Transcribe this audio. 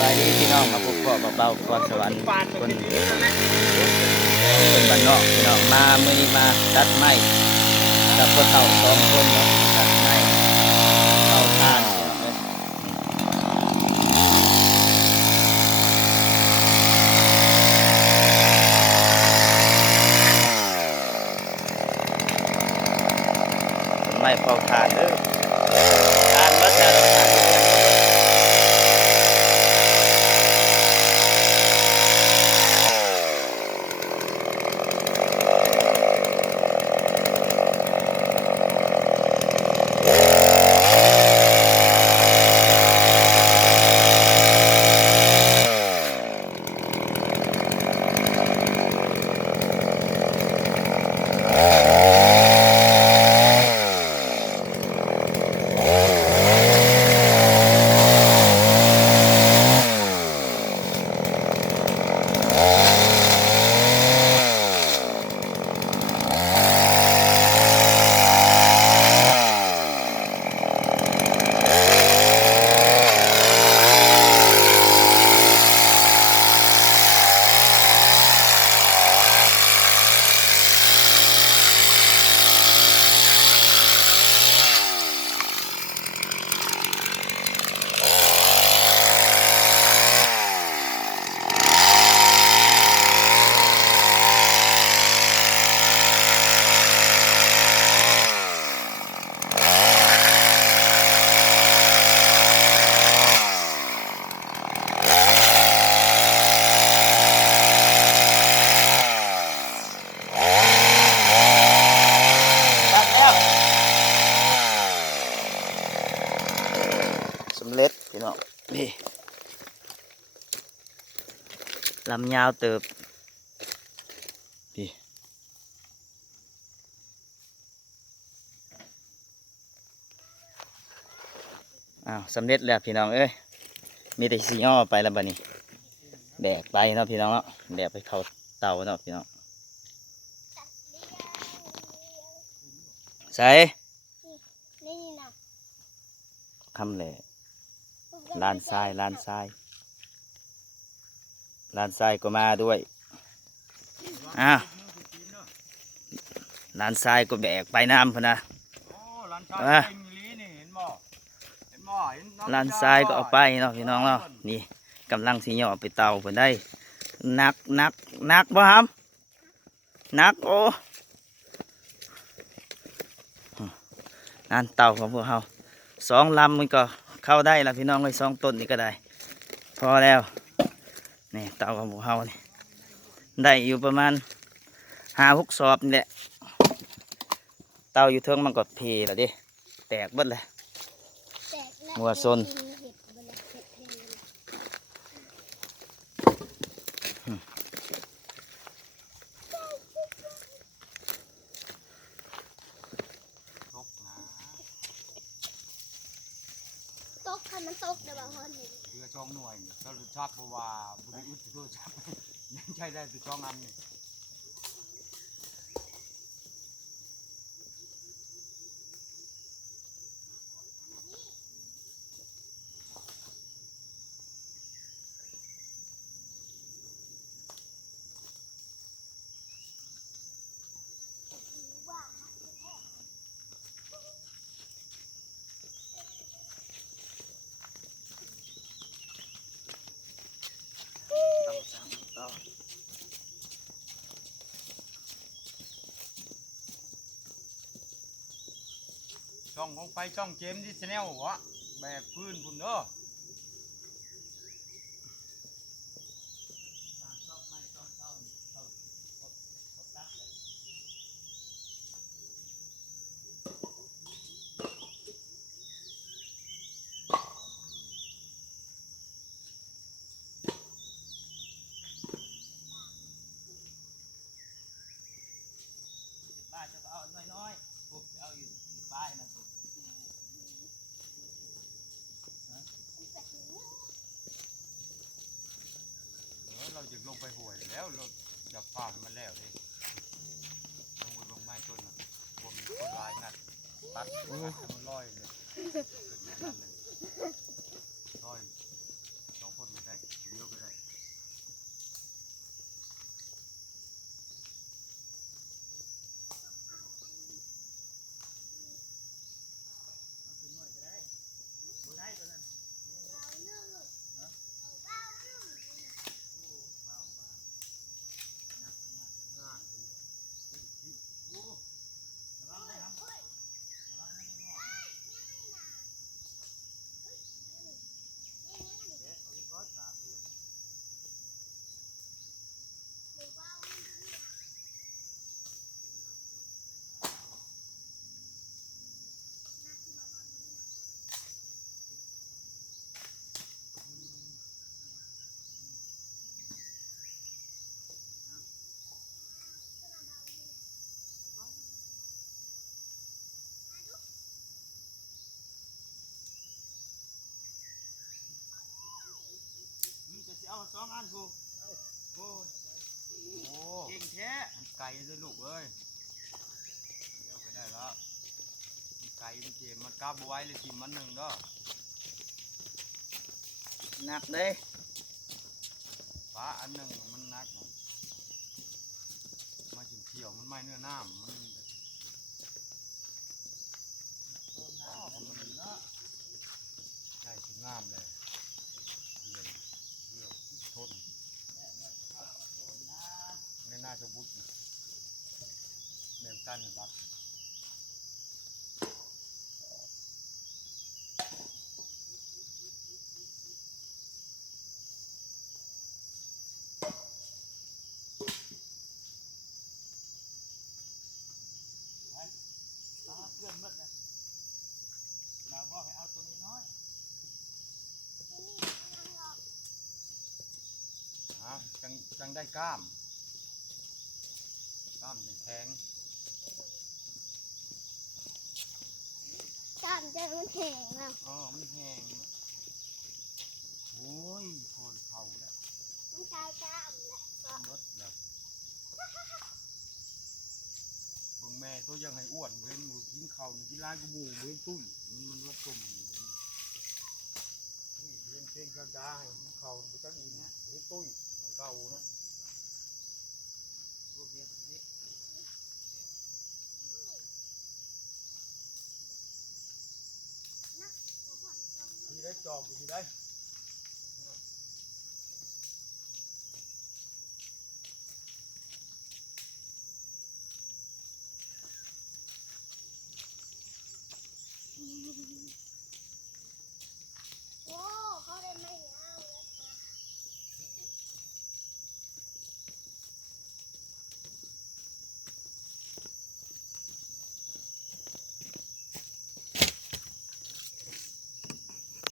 บายดีพี่น้องมาพบกับเบาๆก่อนสวรรค์คนบ้านนอกพี่น้องมามื้อนี้มาตัดไม้กับพวกเขา2 คนเนาะตัดไม้เข้าทางไม้เป่าถ่านเด้อทานมัดแล้วเราถ่านที่เรียนสำเร็จพี่น้องนี่ลำยาวเติบพี่สำเร็จแล้วพี่น้องเอ้ยมีแต่สีอ้อไปแล้วบัดนี้แดกไปเนาะพี่น้องเนาะแดกไปเข้าเตาเนาะพี่น้องใส่คำแหล่ลานทรายลานทรายลานทรายก็มาด้วยลานทรายก็แบกไปน้ำพะนะลานทรายก็เอาไปเนาะพี่น้องเนาะนี่กำลังสิย่อไปเตาเพิ่นได้นักบ่ครับนักโอ้นั่นเตาของพวกเรา2 ลำมันก็เข้าได้แล้วพี่น้องเลย2 ต้นนี่ก็ได้พอแล้วนี่เตาของพวกเรานี่ได้อยู่ประมาณ5-6 สอบนี่แหละเตาอยู่เทิงมันก็เพแล้วดิแตกเบิดเลยมัวซนตกคันมันตกเดี๋ยวบางคนเห็นเรือช่องหน่วยถ้าชักเพราะว่าบุรีอุดตัวชักยังใช้ได้ตัวช่องอันนี่ช่องของไปช่องเจมส์ที่แนลวะแบบพื้นพุ่นเด้อบ้านจะเอาน้อยๆปุ๊บเอาอยู่ป้ายนะปุ๊บเราจะลงไปห่วยแล้วเราจะฝ่ามันแล้วเลยลงไม้ต้นน่ะผมคนลายงัดตัดมันลอยเลยลอย2 คนไม่ได้ สองอันผูกโอ้ย โอ้ เก่งแท้ มันไกลเลยลูกเอ้ยเดี๋ยวไปได้แล้วมันไกลมันเจมมันกล้าบไว้เลยทีมมันหนึ่งก็ หนักเลย ฟ้าอันหนึ่งมันนักหน่อยมาจุ่มเขียวมันไม่เนื้อน้ำมันใช่ถึงงามเลยเรื่องเรื่องทนในหน้าจะบุตรเมมกันบัก เพื่อนหมดเลยเราบอกให้เอาตัวนี้น้อย ที่นี่นั่งรอ จังได้กล้ามจังแข็ง ตามใจมันแข็งอ่ะ อ๋อมันแห้งโอ้ยโคนเข่าแล้ว มันกลายกล้ามแหละก็ รถแล้วเบิ่งแม่ตัวยังให้อ้วนเว้นหมูกินเข่านี่กินร้านกูหมูเว้นตุ้ยมันรถต้มอยู่นี่เลี้ยงเก่งกระดาให้มันเข่ามันจังอีนะเว้นตุ้ยเก่านะ พวกเรียกแบบนี้ ที่ได้จอกอยู่ที่ได้